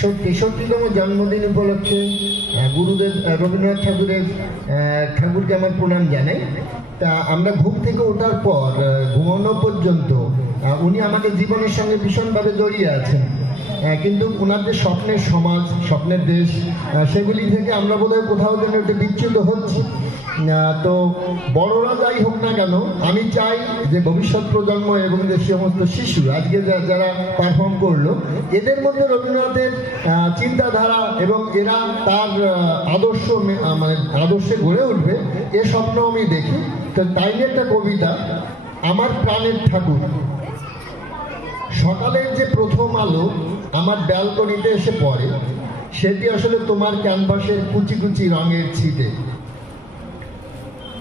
163তম জন্মদিন উপলক্ষে গুরুদেব রবীন্দ্রনাথ ঠাকুরকে আমার প্রণাম জানাই। তা আমরা ঘুম থেকে ওঠার পর ঘুমানো পর্যন্ত উনি আমাদের জীবনের সঙ্গে ভীষণভাবে জড়িয়ে আছেন, কিন্তু ওনার যে স্বপ্নের সমাজ, স্বপ্নের দেশ, সেগুলি থেকে আমরা বোধহয় কোথাও যেন একটু বিচ্যুত হচ্ছি। তো বড়রা যাই হোক না কেন, আমি চাই যে ভবিষ্যৎ প্রজন্ম এবং যে সমস্ত শিশু আজকে যারা পারফর্ম করলো, এদের মধ্যে রবীন্দ্রনাথের চিন্তাধারা এবং এরা তার আদর্শে গড়ে উঠবে, এ স্বপ্ন আমি দেখি। তো তাই নিয়ে একটা কবিতা, আমার প্রাণের ঠাকুর। সকালের যে প্রথম আলো আমার ব্যালকনিতে এসে পড়ে, সেটি আসলে তোমার ক্যানভাসের কুচি কুচি রঙের ছিটে।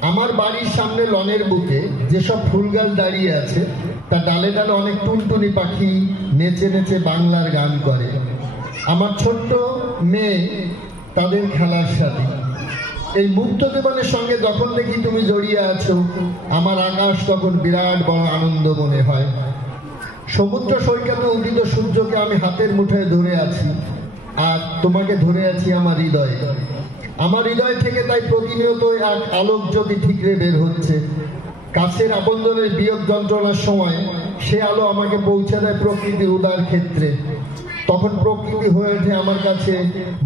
আমার বাড়ির সামনে লনের বুকে যেসব ফুল গাছ দাঁড়িয়ে আছে, তা ডালে ডালে অনেক টুনটুনি পাখি নেচে নেচে বাংলার গান করে। আমার ছোট্ট মেয়ে তাদের খেলার সাথে। এই মুক্ত জীবনের সঙ্গে যখন দেখি তুমি জড়িয়ে আছো, আমার আকাশ তখন বিরাট বড় আনন্দ মনে হয়। সমুদ্র সৈকতে উদিত সূর্যকে আমি হাতের মুঠোয় ধরে আছি, আর তোমাকে ধরে আছি আমার হৃদয়ে। আমার হৃদয় থেকে তাই প্রতিনিয়ত এক আলোক জ্যোতি ঠিকরে বের হচ্ছে। কাছের আপনজনের বিয়োগ যন্ত্রণার সময় সে আলো আমাকে পৌঁছে দেয় প্রকৃতির উদার ক্ষেত্রে। তখন প্রকৃতি হয়ে ওঠে আমার কাছে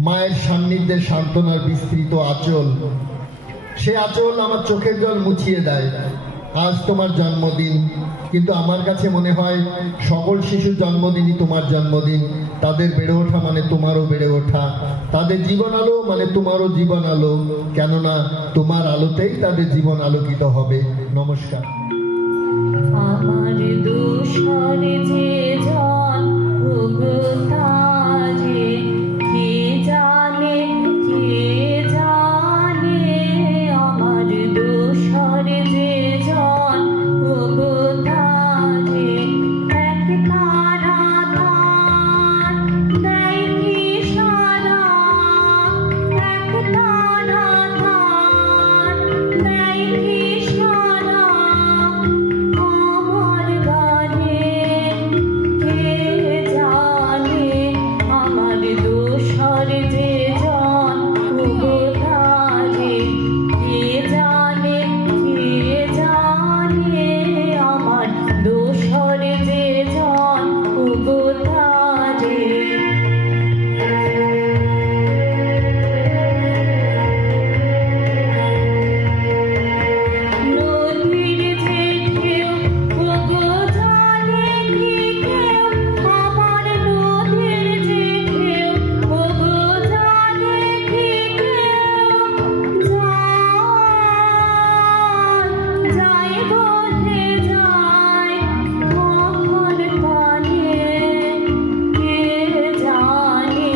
মায়ের সান্নিধ্যের সান্ত্বনার বিস্তৃত আঁচল। সে আঁচল আমার চোখের জল মুছিয়ে দেয়। আজ তোমার জন্মদিন, কিন্তু আমার কাছে মনে হয় সকল শিশুর জন্মদিনই তোমার জন্মদিন। তাদের বেড়ে ওঠা মানে তোমারও বেড়ে ওঠা, তাদের জীবন আলো মানে তোমারও জীবন আলো, কেননা তোমার আলোতেই তাদের জীবন আলোকিত হবে। নমস্কার। আমার দুঃস্বরে যে জন ভুগতারে, কে জানে আমার দুঃস্বরে যে জন ভুগতারে। এক তারা তার দেয় ইশারা, এক তারা তার দেয় ইশারা। আমার গানে কে জানে আমার দোসর যে জন ভুগতারে। কে জানে আমার দোসর যে জন ভুগতারে। নদীর যে ঢেউ ওগো জানে কি কেউ, আমার নদীর যে ঢেউ ওগো জানে কি কেউ। যায় বলে যায় কখন কানে, কে জানে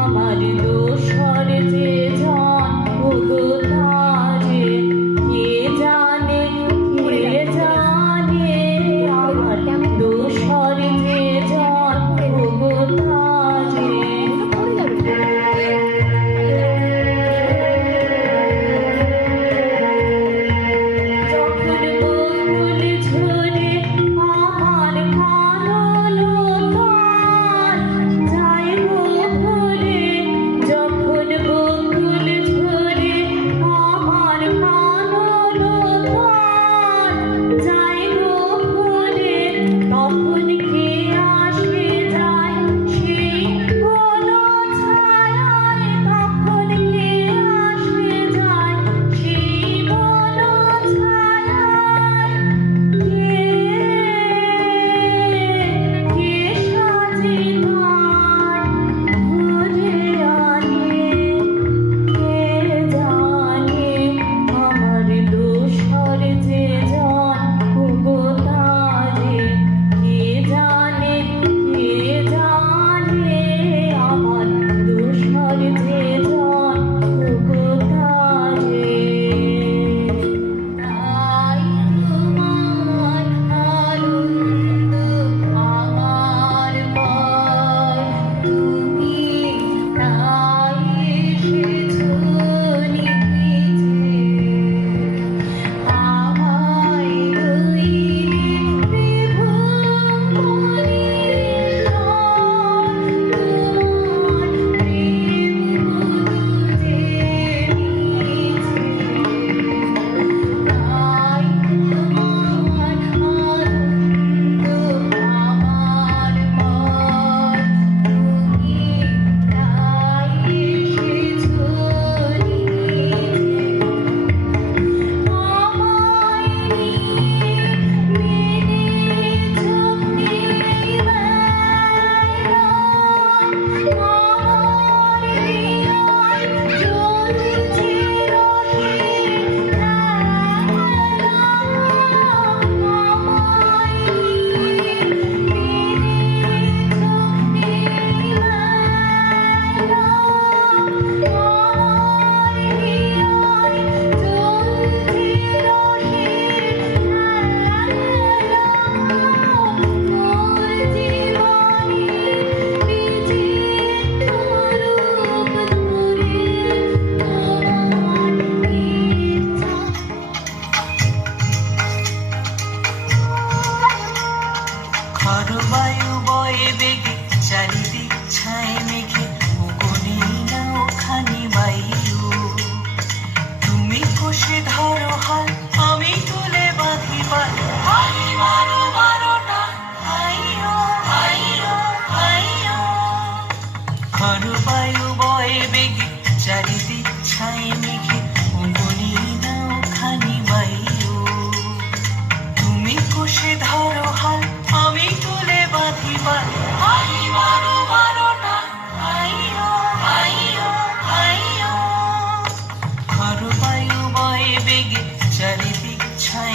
আমার দোসর যে জন ভুগতারে। কে জানে আমার দোসর যে জন ভুগতারে। যখন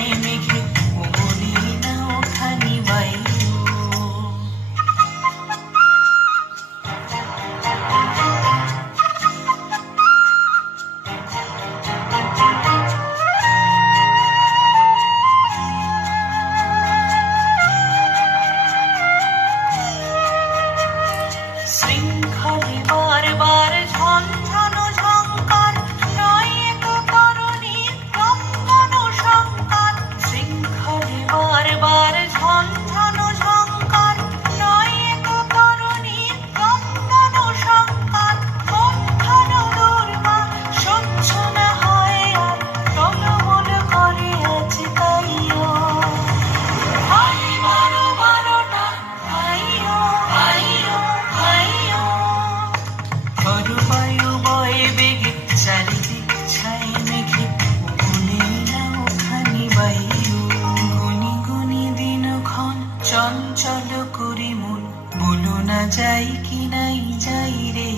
ছাই মেঘে ওমনি নাও খানি বায়ু। শৃঙ্খলে বারবার ঝনঝনো ঝঙ্কার, নয় তো তরণীর কম্পন সংকার। শৃঙ্খলে বারবার ঝনঝনো ঝঙ্কার, নয় তো তরণীর কম্পন সংকার। কম্পন দুর্বা সহ্য না হয় আর, টলমল করে আছে তাইও। আই বারো বারোটা, আইও আইও আইও। বায়ু বয়ে বেগে চারিদিক ছাই মেঘে ওমনি নাও খানি বায়ু। গুনি গুনি দিনক্ষণ চঞ্চল করি মন, বলো না যাই কি নাই যাই রে।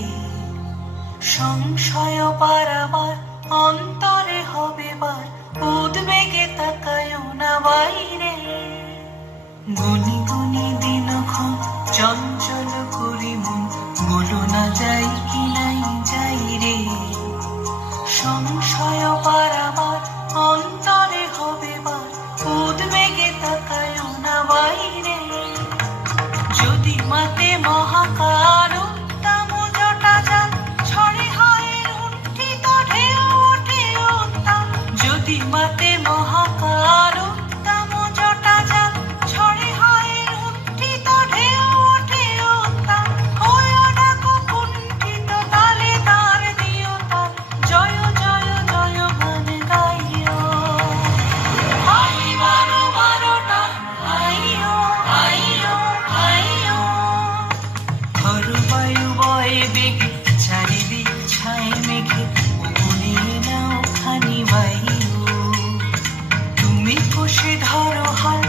সংশয় পারাবার অন্তরে হবে বার, উদ্বেগে তাকায়ও না বাইরে। গুনি গুনি দিনক্ষণ চঞ্চল করি মন, বলো না যাই কি নাই যাই রে। সংশয় পারাবার অন্তরে হবে বার, উদ্বেগে তাকায়ও না বাইরে। যদি মাতে মহাকাল উত্তম জটা যান, ঝড়ে হয় লুণ্ঠিত ঢেউ ওঠে উত্তাল। যদি মাতে মহাকাল উত্তম জটা যান, ঝড়ে হয় লুণ্ঠিত ঢেউ ওঠে উত্তাল। হয় ডাকো কুণ্ঠিত তালে তার দিও তাল, জয় জয় জয় গান গাইও। আই বারো বারোটা, আইও আইও আইও। বায়ু বয়ে বেগে চারিদিক ছাই মেঘে ওমনি নাও খানি বায়ু। তুমি কষে ধরো হাল,